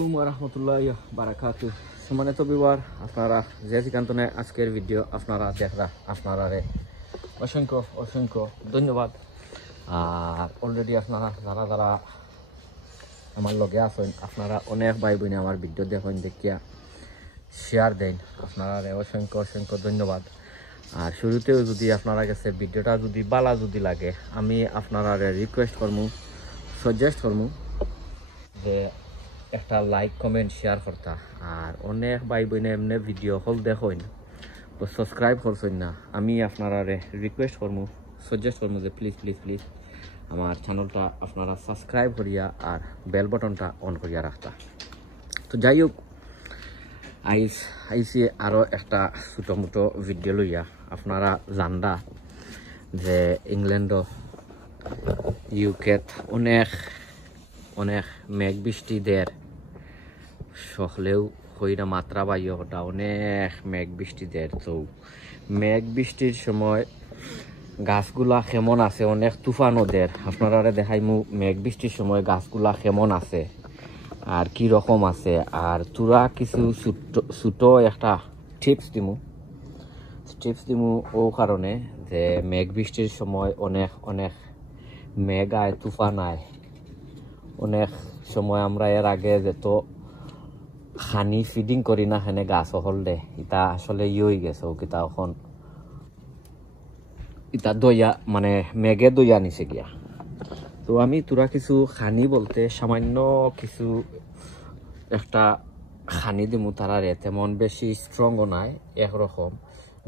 আলাইকুম ওয়া রাহমাতুল্লাহি ওয়া বারাকাতুহু। সম্মানিত ভিউয়ার, আপনারা যে যেখানে আজকের ভিডিও আপনারা দেখরা আপনারারে অসংখ্য অসংখ্য ধন্যবাদ। আর অলরেডি আপনারা যারা যারা আমার লগে আছেন আপনারা অনেক ভাই বোন আমার ভিডিও দেখেন দেখিয়া শেয়ার দেন, আপনারা অসংখ্য অসংখ্য ধন্যবাদ। আর শুরুতেও যদি আপনারা কাছে ভিডিওটা যদি ভালো যদি লাগে আমি আপনারা রিকোয়েস্ট করবো, সাজেস্ট করবো যে একটা লাইক কমেন্ট শেয়ার করতা। আর অনেক ভাই বোনে এমনি ভিডিও হল দেখেন তো সাবস্ক্রাইব করছেন না, আমি আপনারা রিকোয়েস্ট করবো, সাজেস্ট করবো যে প্লিজ প্লিজ প্লিজ আমার চ্যানেলটা আপনারা সাবস্ক্রাইব করিয়া আর বেল বাটনটা অন করিয়া রাখতা। তো যাই হোক, আইসি আরও একটা ছোটো মোটো ভিডিও লইয়া। আপনারা জানডা যে ইংল্যান্ড ইউকেত অনেক অনেক মেঘ বৃষ্টি দের সহলেও হইনা মাত্রা বাইও হটা অনেক মেঘ বৃষ্টি দের। তো মেঘ বৃষ্টির সময় গাছগুলা কেমন আছে, অনেক তুফানও দের। আপনারা দেখাইমু মেঘ বৃষ্টির সময় গাছগুলা কেমন আছে আর কি রকম আছে। আর তোরা কিছু ছোট একটা টিপস দিমু ও কারণে যে মেঘ বৃষ্টির সময় অনেক অনেক মেঘ আয়, তুফান আয়। অনেক সময় আমরা এর আগে যেত খানি ফিডিং করি না হেনে গাছ হল দে, ইটা আসলে ইয়ে গেছে কিতা এখন ইটা দইয়া মানে মেঘে দইয়া নিছে গিয়া। তো আমি তোরা কিছু খানি বলতে সামান্য কিছু একটা খানি দিমু তারারে, তেমন বেশি স্ট্রংও নাই, একরকম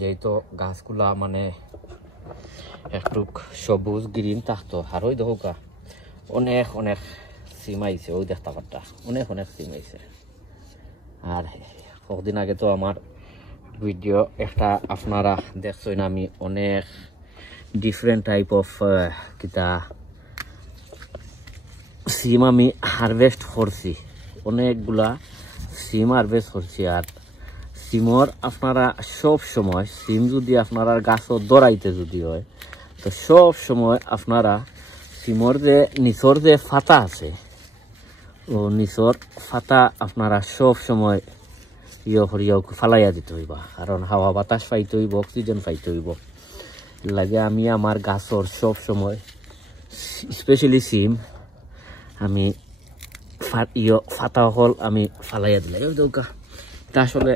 যেহেতু গাছগুলা মানে একটু সবুজ গ্রিন থাকতো। আর ওই দেখো অনেক অনেক সিম আইছে, ওই দেখতে পারটা অনেক অনেক সিম আইছে। আর কদিন আগে তো আমার ভিডিও একটা আপনারা দেখছেন, আমি অনেক ডিফারেন্ট টাইপ অফ কিতা সিম আমি হারভেস্ট করছি, অনেকগুলা সিম হারভেস্ট করছি। আর সিমর আপনারা সব সময় সিম যদি আপনারা গাছও দৌড়াইতে যদি হয় তো সব সময় আপনারা সিমর যে নিচর যে ফাতা আছে ও নিচর ফাতা আপনারা সব সময় ফালাইয়া দিতে হইবা, কারণ হাওয়া বাতাস পাইতে হইব, অক্সিজেন পাইতে হইব। লাগে আমি আমার গাছর সব সময় স্পেশালি সিম আমি ফাতা হল আমি ফালাইয়া দিলাই। তা আসলে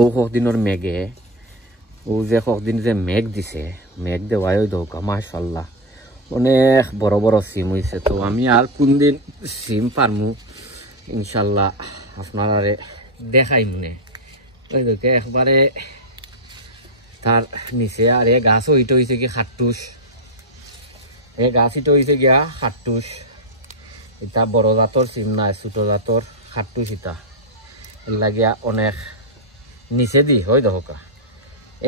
ও কদিনের মেঘে ও যে কদিন যে মেঘ দিছে, মেঘ দেওয়াই দৌকা মাশাল্লাহ অনেক বড় বড় সিম হয়েছে। তো আমি আর কোন দিন সিম পারমু ইনশাল্লাহ আপনারা দেখাই মনে। ওই দেখে একবারে তার নিচে আর এ গাছ ওইটা হয়েছে কি খাট্টুস, এ গাছ ইটা হয়েছে গিয়া খাট্টুস। এটা বড় জাতর সিম নাই, ছোট জাতর খাট্টুস। ইটা লাগিয়া অনেক নিচে দি হয় দহকা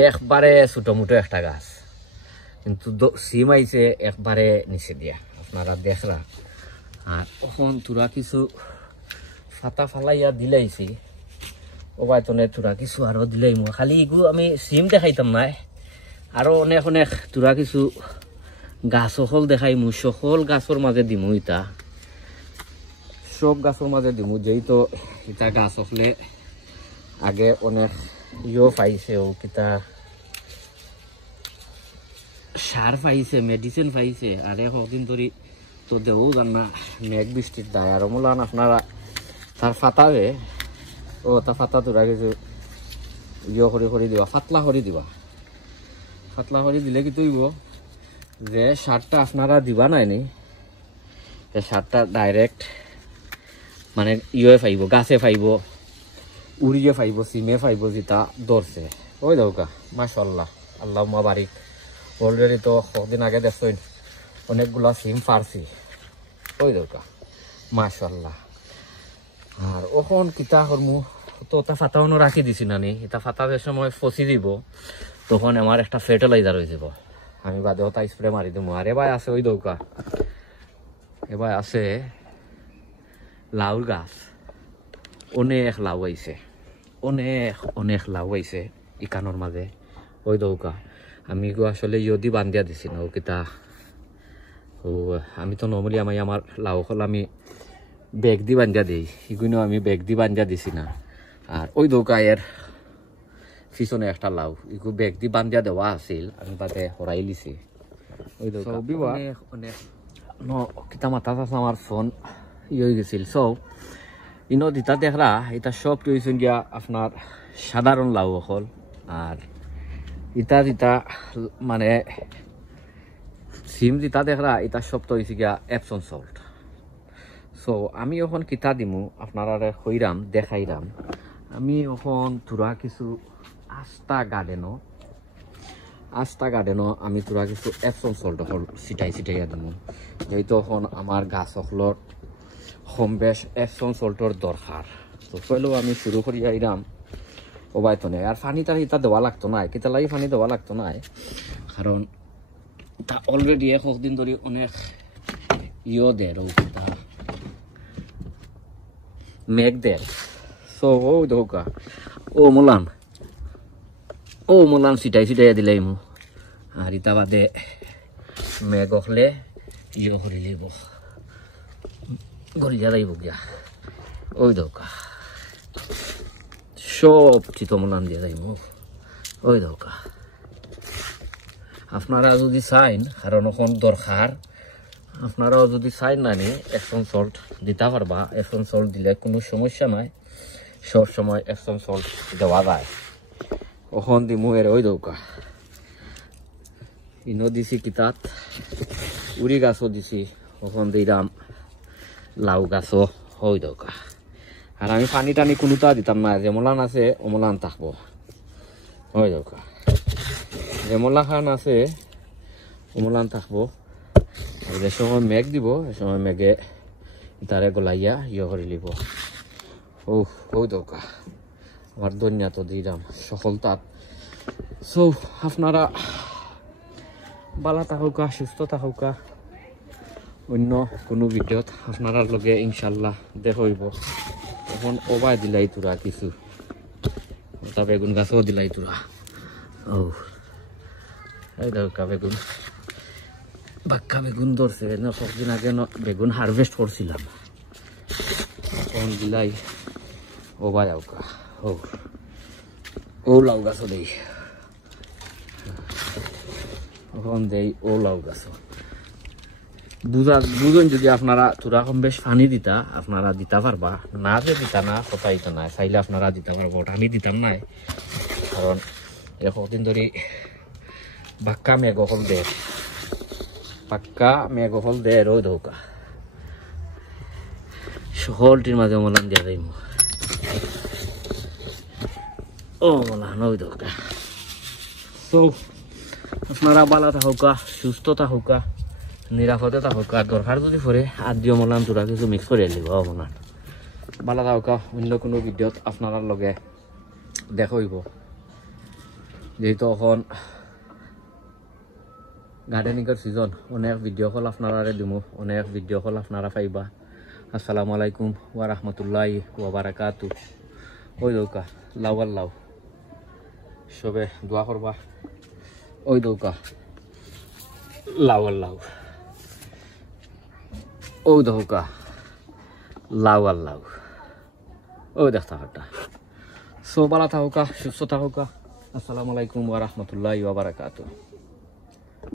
একবারে ছোট মোটো একটা গাছ, কিন্তু সিম আইছে একবারে নিচে দিয়া আপনারা দেখরা। আর এখন তোরা কিছু ফাতা ফালাইয়া দিলাইছি, ও বাইতনে তোরা কিছু আরো দিলাই। মই খালি এগু আমি সিম দেখাইতাম নাই, আরো অনেক অনেক তোরা কিছু গাছ সকল দেখাইমু, সকল গাছর মাঝে দিমু। ইটা সব গাছর মাঝে দিমু, যেহেতু ইটা গাছ হলে আগে অনেক ইয়ে পাইছে, ও কিতা সার পাইছে, মেডিসিন পাইছে। আর কদিন ধরে তো দেও জান না মেঘ বৃষ্টির দায়। আর মূলান আপনারা তার ফাতাবে ও তা ফাতা তোরা কিছু ইয়ে করে দিবা, ফাতলা করে দিবা। ফাতলা করে দিলে কি তৈব যে সারটা আপনারা দিবা নাই নি, সারটা ডাইরেক্ট মানে ইয়ে পাইব, গাছে পাইব, উড়িয়ে পাইব, সিমে পাইব যেটা ধরছে। ওই দৌকা মাশাল্লাহ আল্লাহ বারিক। অলরেডি তো কদিন আগে দেখছেন অনেকগুলা সিম পারছি, ওই দৌকা মাশাল্লাহ। আর ওখন কিতা করমু তো ওটা ফাতানো রাখি দিছি নানি, এটা ফাতা যে সময় ফসি দিব তখন আমার একটা ফার্টিলাইজার হয়ে যাব, আমি বাদে ওটা স্প্রে মারি দেবো। আর এবার আছে ওই দৌকা, এবার আছে লাউর গাছ, অনেক লাউ আইছে, অনেক অনেক লাউ আইছে ইকানোর মাঝে। ওই দৌকা আমি আসলে ইয়দি বান্ধিয়া দিছি না ও কিতা। ও আমি তো নর্মালি আমার লাউ হল আমি ব্যাগ দি বান্ধা দিই এগুলো আমি ব্যাগ দি বান্ধা দিছি না আর ওই দৌকায়ের পিছনে একটা লাউ এগুলো ব্যাগ দি বান্ধা দেওয়া আছিল আমি তাতে হরাই লিছি ওই দৌকা অনেক অনেক কিতা মাথা চাচা আমার ফোন হয়ে গেছিল সব ইনো দিতা দেখরা এটা সব রয়েছেন গিয়া আপনার সাধারণ লাউ হল আর ইটা যেটা মানে সিম যেটা দেখরা এটা সব তো হয়েছে গিয়া এপসন সল্ট সো আমি এখন কিতা দিমু আপনারা হইরাম দেখাইরাম আমি এখন তোরা কিছু আস্তা গার্ডেনও আমি তোরা কিছু এপসন সল্ট হল ছিটাইয়া দিমু যেহেতু এখন আমার গাছ হলর কম বেশ এপসন সল্টর দরকার তো পয়লেও আমি শুরু করি আইরাম ওবাই তো নেই আর পানি তার ইটা দেওয়া লাগতো না কিতা লাগি পানি দেওয়া লাগতো না কারণ তা অলরেডি একদিন ধরে অনেক দেয় মেঘ দেয় সো ও দৌকা ও মোলান ছিটাইয়া দিলাই মু আর ইটা বাদে মেঘ হলে করি লিব গড়িয়া যাইব গিয়া ওই দৌকা সব চিতমলান দিয়ে যাইব ওই দৌকা আপনারা যদি চাইন কারণ এখন দরকার আপনারাও যদি চাইন না নি এপসন সল্ট দিতে পারবা এপসন সল্ট দিলে কোনো সমস্যা নাই সব সময় এপসন সল্ট দেওয়া যায় ওখন দিমু এর ওই দৌকা ইনো দিছি কিতাত উড়ি গাছও দিছি ওখন দিলাম লাউ গাছও ওই দৌকা আর আমি পানি টানি কোনোটা দিতাম না যেমলান আছে অমলান থাকবো ওই দৌকা যেমলা খান আছে অমলান থাকবো যে সময় মেঘ দিব এ সময় মেঘে তারে গলাইয়া করে লিব ওই দৌকা আমার দনিয়া তো দিলাম সফলতার সো আপনারা বালা থাকুকা সুস্থ থাকুকা অন্য কোনো ভিডিওত আপনার লগে ইনশাল্লাহ দেখব এখন ওবাই দিলাই তোরা কিছু ওটা বেগুন গাছও দিলাই তোরা এই দৌকা বেগুন বাক্কা বেগুন ধরছে কয়েকদিন আগে বেগুন হারভেস্ট করছিলাম এখন দিলাই ওবাই আউকা ও লাউ গাছও দেই এখন দেই ও লাউ গাছও বুঝুন যদি আপনারা তোরা কম বেশ পানি দিতা আপনারা দিতে পারবা না যে দিতা না কথা দিতা না চাইলে আপনারা দিতে পারবো আমি দিতাম নাই কারণ একদিন ধরে বাক্কা মেঘল দে পাক্কা মেঘল দে রোদ দৌকা সকলটির মাঝে মলান দিয়া যাইম ও মলান ওই দৌকা সো আপনারা ভালো থাকুকা সুস্থ থাকুকা নিরাপদে থাকুকা দরকার যদি পড়ে আর দিও মলান তোরা কিছু মিক্স করে লিব মলান ভালো থাকুকা অন্য কোনো ভিডিওত আপনার লগে দেখব যেহেতু এখন গার্ডেনিংয়ের সিজন অনেক ভিডিও কল আপনারা দিমু অনেক ভিডিও কল আপনারা পাইবা আসসালামু আলাইকুম ওয়া রাহমাতুল্লাহি ওয়া বারাকাতু ওই দৌকা লাউ আর লাউ সবে দোয়া করবা ওই দৌকা লাউ আর লাউ ওই দৌকা লাউ আর লাউ ওই দেখতা হাটা সো ভালো থাকুকা সুস্থ থাকুকা আসসালামু আলাইকুম ওয়া রাহমাতুল্লাহি ওয়া বারাকাতু